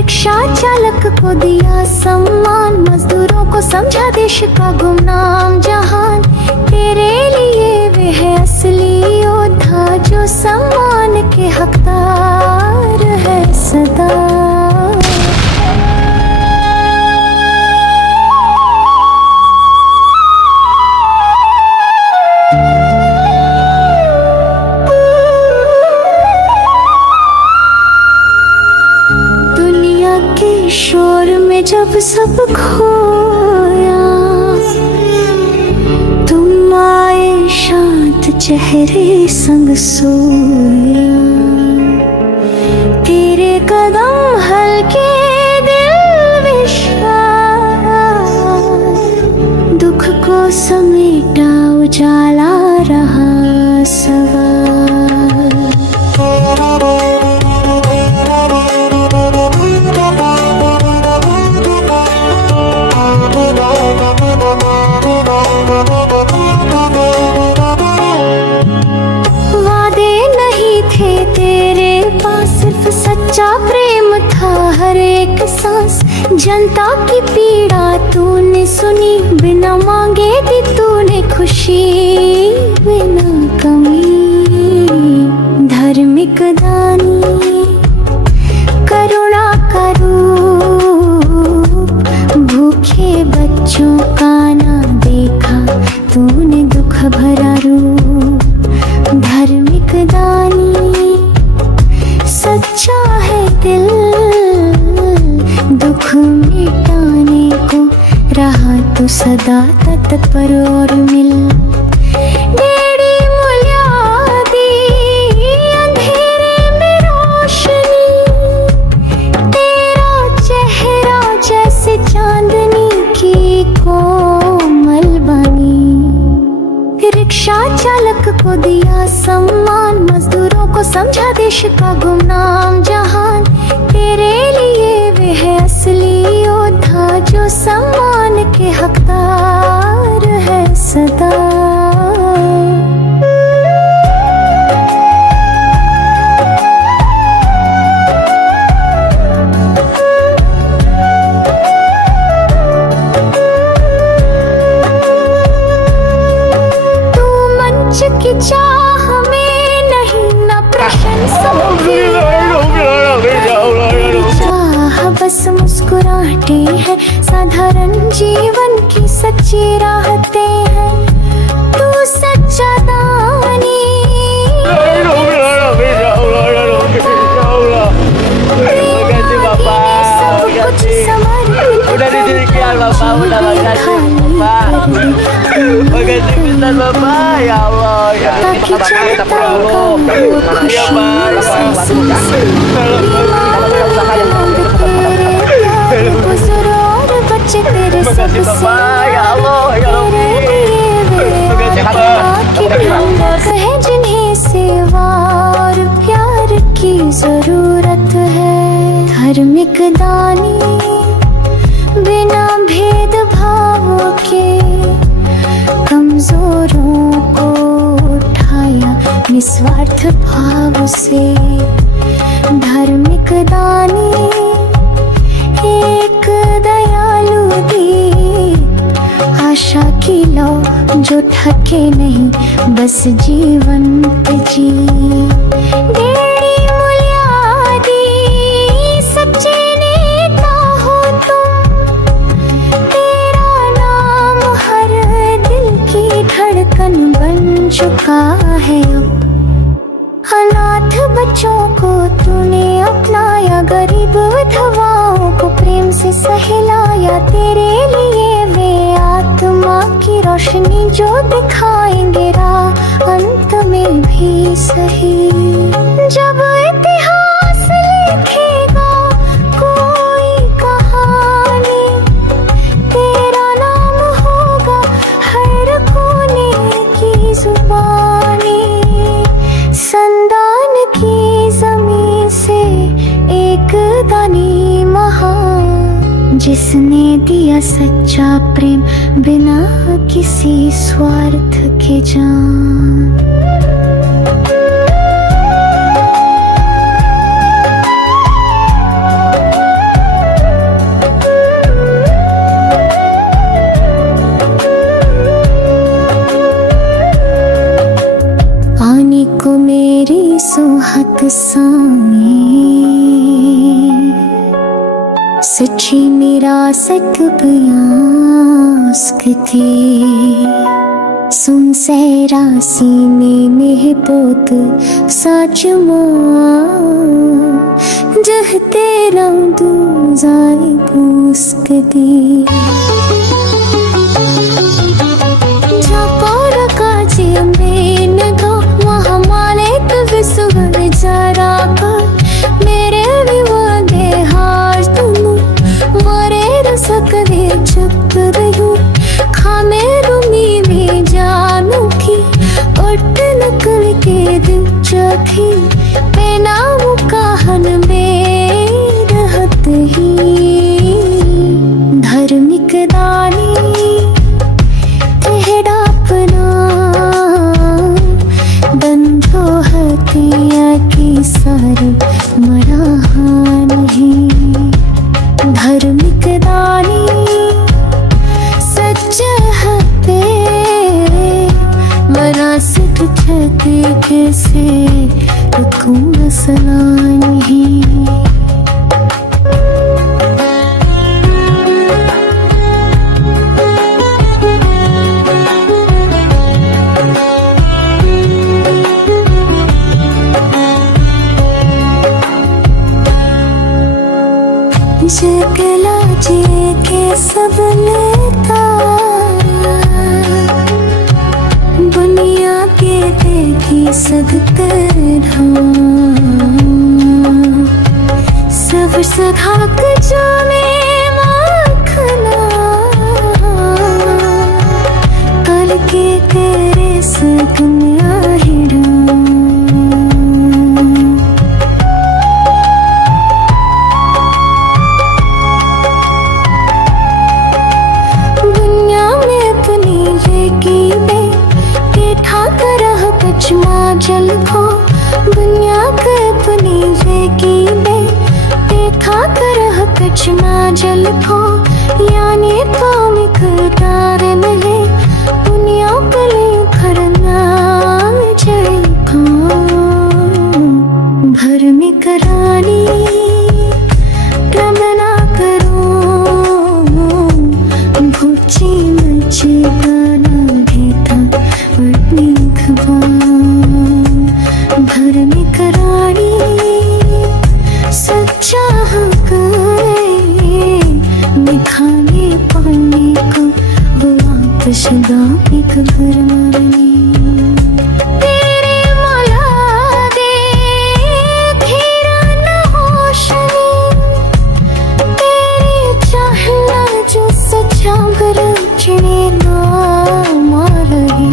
Rickshaw चालक को दिया सम्मान, मजदूरों को समझा देश का गुमनाम जहान। तेरे लिए वे है असली योद्धा, जो सम्मान के हकदार है सदा। शोर में जब सब खोया, तुम आए शांत चेहरे संग सोया। तेरे कदम हल्के दिल विशाल, दुख को समेटा उजाला रहा सवाल। सिर्फ सच्चा प्रेम था हर एक सांस, जनता की पीड़ा तूने सुनी, बिना मांगे दी तूने खुशी बिना कमी। धार्मिक दानी करुणा का रूप, भूखे बच्चों का ना देखा तूने दुख भरा रूप। धार्मिक दानी सच्चा है दिल, दुख मिटाने को रहा तू सदा तत्पर और मिल। डेढ़ी मुलियादी अंधेरे में रोशनी, तेरा चेहरा जैसे चांदनी की कोमल बनी। रिक्शा चालक को दिया सम्मान, मजदूरों को समझा देश का गुमनाम जहान। तेरे लिए वे है असली योद्धा, जो सम्मान के हकदार है सदा। की चाह में नहीं न प्रशंसा, चाह बस मुस्कुराहटे हैं, साधारण जीवन की सच्ची राहते हैं। तू सच्चा दानी Bapak, ya Allah, ya kita perlu ya Pak, ya Allah, ya है जिन्हें सेवा और प्यार की जरूरत है। धार्मिक दानी बिना भेदभाव के कमजोरों को उठाया निस्वार्थ भाव से। धार्मिक दानी एक दयालु दीप, आशा की लौ जो थके नहीं बस जीवंत जी। डेढ़ी मुलियादी सच्चे नेता हो तुम, तेरा नाम हर दिल की धड़कन बन चुका है अब। अनाथ बच्चों को तूने अपनाया, गरीब विधवाओं को प्रेम से सहलाया। तेरे लिए वे आत्मा की रोशनी जो दिखाएंगे राह अंत में भी सही। जब इतिहास लिखेगा कोई कहानी, तेरा नाम होगा हर कोने की जुबानी। संदान की जमीन से एक दानी महान, जिसने दिया सच्चा प्रेम बिना किसी स्वार्थ के जान। सच्ची निरासत प्यास्कते सुन सहरा सीने में पोत साच जह तेरा दूजाई पूस्कते जापोर का मेन गो वहाँ माले तो विश्वर जरा कर मेरे भी वादे हार तुम मोरे रसक दे चुप रही खामे रूमी में जानू की उठ नकल के दिल चखी पेना मुकाहन में रहत ही धार्मिक दानी तेरा अपना बंधो हतिया की सारी मराहान ही धार्मिक दानी सच हते मनासिक छते कैसे रखूं असलान ही जगला जे के सब लेता दुनिया के देखी सद तरह सब सधाक जाने माखना कल के तेरे से दुनिया हिड़ा जल को दुनिया के अपनी रेगी में देखा कर कचना जल को यानी कौमिक दार मिले दुनिया पले खरना जय भर में करानी क्रमना करो भूची मची गाना देता अपनी भर में करानी सच्चा दिखाने पाने को वो आतिश दानी का घर मारनी तेरे मौला दे घेरा न होशनी तेरे चाहना जो सच्चा गरजने ना मारही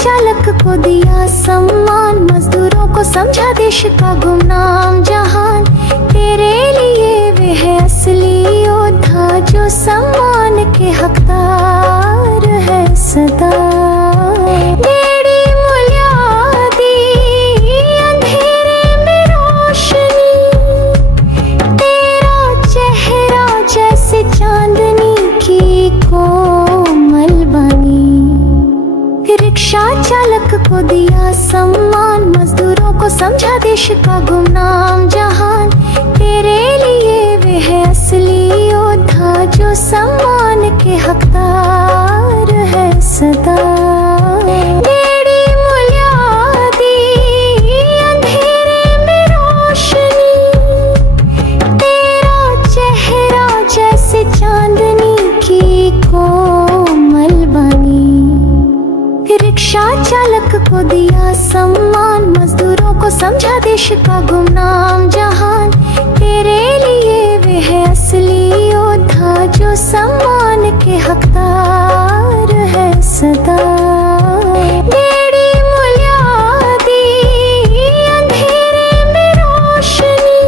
चालक को दिया सम्मान मजदूरों को समझा देश का गुमनाम जहान तेरे लिए वे है असली योद्धा जो सम्मान के हकदार है सदा तेरी मुलादी अंधेरे में रोशनी तेरा चेहरा जैसे चांदनी की कोमल बनी रिक्शा चालक को दिया सम्मान मजदूरों को समझा देश का गुमनाम जहान तेरे लिए वे है असली योद्धा जो सम्मान के हकदार है सदा तेरी चालक को दिया सम्मान, मजदूरों को समझा देश का गुमनाम जहान। तेरे लिए वे है असली योद्धा, जो सम्मान के हकदार है सदा। तेरी मुलादी अंधेरे में रोशनी,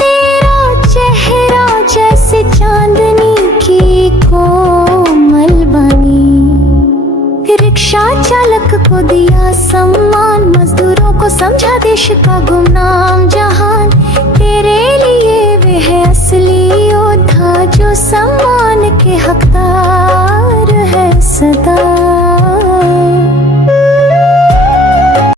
तेरा चेहरा जैसे चांदनी की कोमल बनी। रिक्शा चालक को दिया सम्मान, मजदूरों को समझा देश का गुमनाम जहान। तेरे लिए वे है असली योद्धा, जो सम्मान के हकदार